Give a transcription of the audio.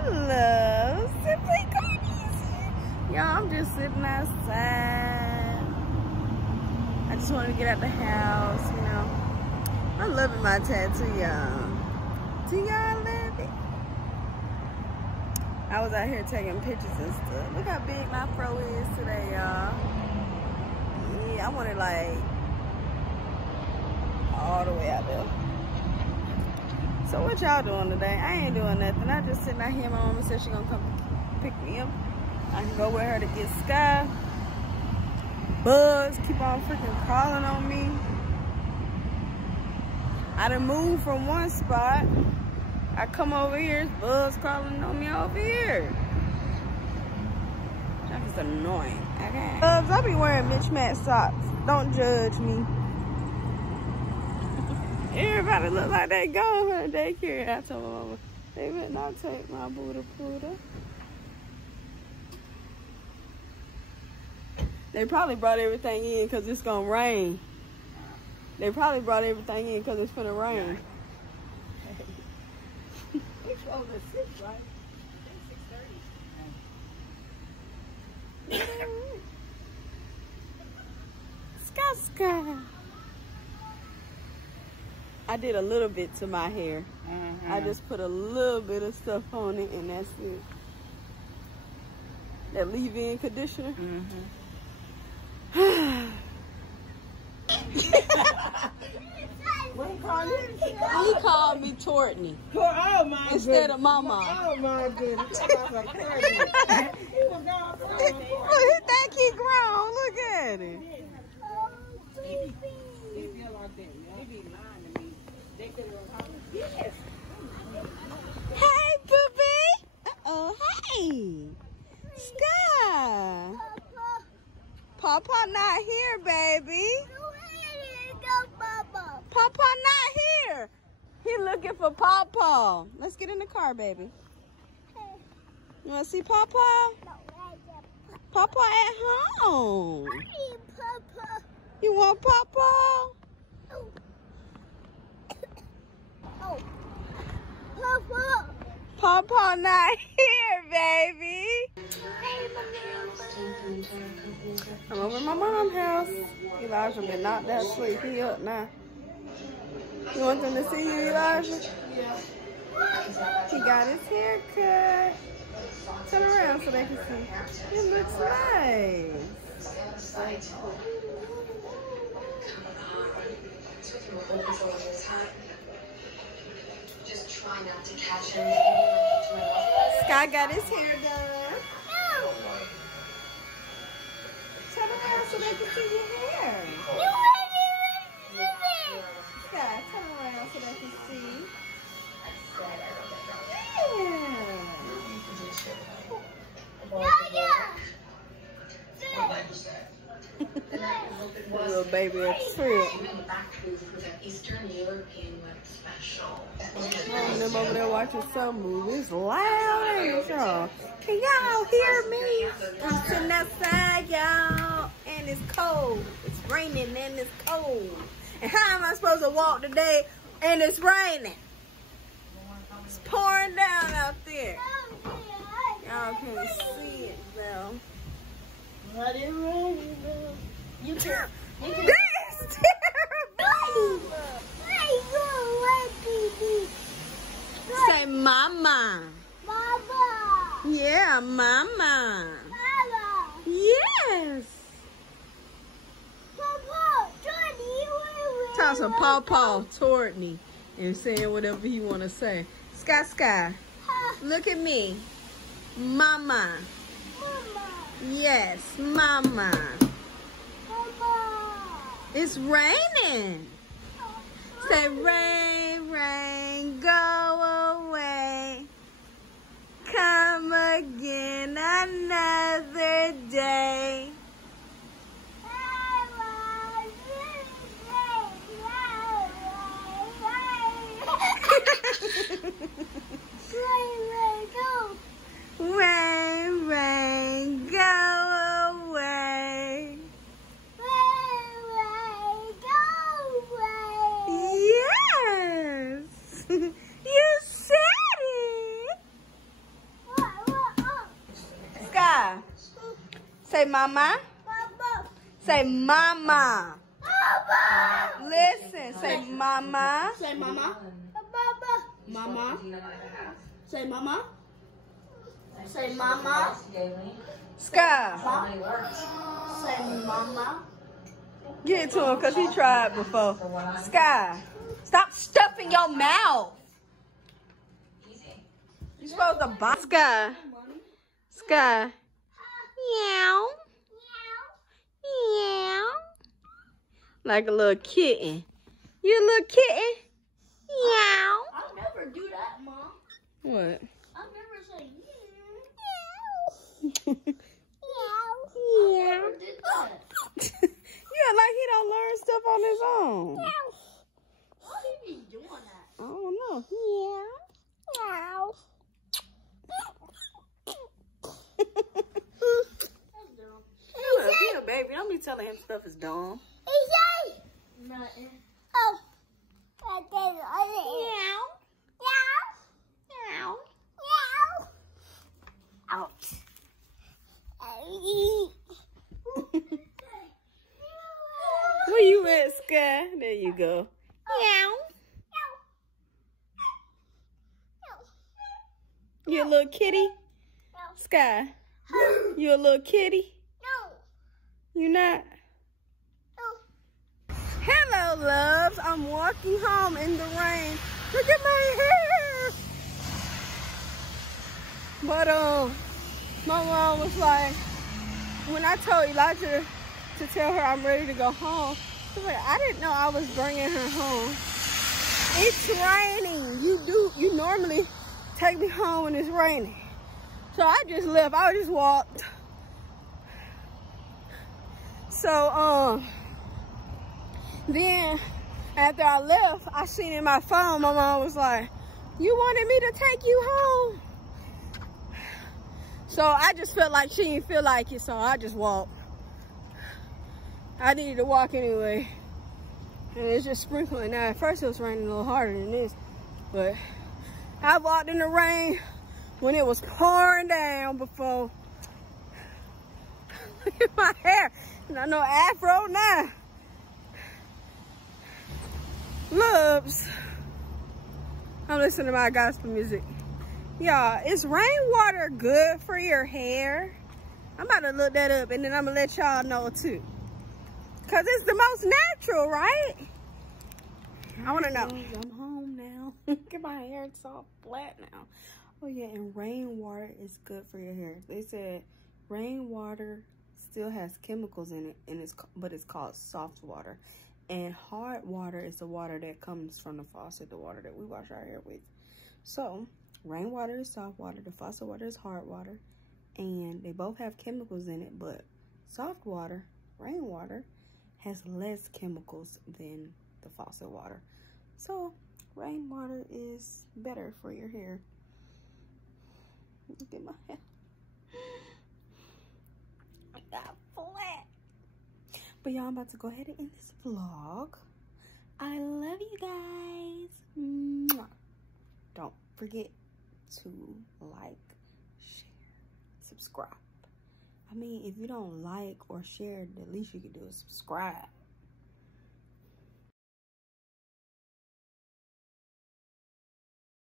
love Simply Cardi's. Y'all, I'm just sitting outside. I just want to get out the house, you know. I'm loving my tattoo, y'all. Do y'all love it? I was out here taking pictures and stuff. Look how big my fro is today, y'all. Yeah, I want it like all the way out there. So what y'all doing today? I ain't doing nothing. I just sitting out here. My mama said she gonna come pick me up. I can go with her to get Sky. Bugs keep on freaking crawling on me. I done moved from one spot. I come over here, bugs crawling on me over here. That is annoying. Okay. Bugs, I be wearing mismatched socks. Don't judge me. Everybody look like they going to the daycare. I told my mama, they better not take my Buddha Buddha. They probably brought everything in because it's going to rain. They probably brought everything in because it's finna rain. It's over 6, right? I think 6:30. Sky. I did a little bit to my hair. I just put a little bit of stuff on it and that's it. That leave-in conditioner. What he called you? He called me Tortney. Oh my instead of Mama. Oh my goodness. Look, he think he grown. Look at him. They feel like that. They be lying to me. They could have hollered. Yes. Hey, booby. Uh-oh, hey. Sky. Papa not here, baby. Papa not here. He looking for Papa. Let's get in the car, baby. You want to see Papa? Papa at home. You want Papa? Papa not here, baby. I'm over at my mom's house. Elijah been knocked out asleep. He up now. You want them to see you, Elijah? Yeah. He got his hair cut. Turn around so they can see. It looks nice. Just try not to catch him. Sky got his hair done. Turn around so they can see your hair. Sky, turn around so they can see. Little baby a trip. Eastern European web special. Them over there watching some movie. It's loud, ain't y'all? Can y'all hear me? I'm sitting outside, y'all, and it's cold. It's raining and it's cold. And how am I supposed to walk today and it's raining? It's pouring down out there. Y'all can't see it, though. Let it rain, though. You can. That is terrible. Say mama. Mama. Yeah, mama. Mama. Yes. Papa, Johnny, Toss a paw toward me and saying whatever you want to say. Sky. Look at me. Mama. Mama. Yes, mama. Mama. It's raining. Say rain, go away. Come again another day. Rain, go away. Yes. Say mama. Mama. Say mama. Mama. Listen. Say mama. Say mama. Mama. Mama. Say mama. Say mama. Sky. Say mama. Get it to him because he tried before. Sky. Stop stuffing your mouth. You're supposed to buy. Sky. Sky. Meow. Meow. Like a little kitten. You a little kitten? Meow. I'll never do that, Mom. What? I'll never say Yeah. never did that. Yeah, like he don't learn stuff on his own. Why do you be doing that? I don't know. Meow. That's dumb. Yeah, baby. Don't be telling him stuff is dumb. Nothing. Oh. I did it. Meow. Meow. Meow. Ouch. Where you at, Sky? There you go. Meow. You a little kitty? Sky. You a little kitty? No. You not? No. Hello, loves. I'm walking home in the rain. Look at my hair. But my mom was like, when I told Elijah to tell her I'm ready to go home, she was like, I didn't know I was bringing her home. It's raining. You normally take me home when it's raining. So I just left. I just walked. So then after I left, I seen in my phone, my mom was like, you wanted me to take you home? So I just felt like she didn't feel like it, so I just walked. I needed to walk anyway. And it's just sprinkling now. At first it was raining a little harder than this, but I walked in the rain when it was pouring down before. Look at my hair. And I know afro now. Loves. I'm listening to my gospel music. Y'all, is rainwater good for your hair? I'm about to look that up and then I'm gonna let y'all know too. Cause it's the most natural, right? I wanna know. I'm home now. Look at my hair, it's all flat now. Oh yeah, and rainwater is good for your hair. They said rainwater still has chemicals in it, but it's called soft water. And hard water is the water that comes from the faucet, the water that we wash our hair with. So rainwater is soft water, the faucet water is hard water, and they both have chemicals in it, but soft water, rainwater, has less chemicals than the faucet water. So rainwater is better for your hair. Look at my hair. I got flat. But y'all, I'm about to go ahead and end this vlog. I love you guys. Mwah. Don't forget to like, share, subscribe. I mean, if you don't like or share, the least you can do is subscribe.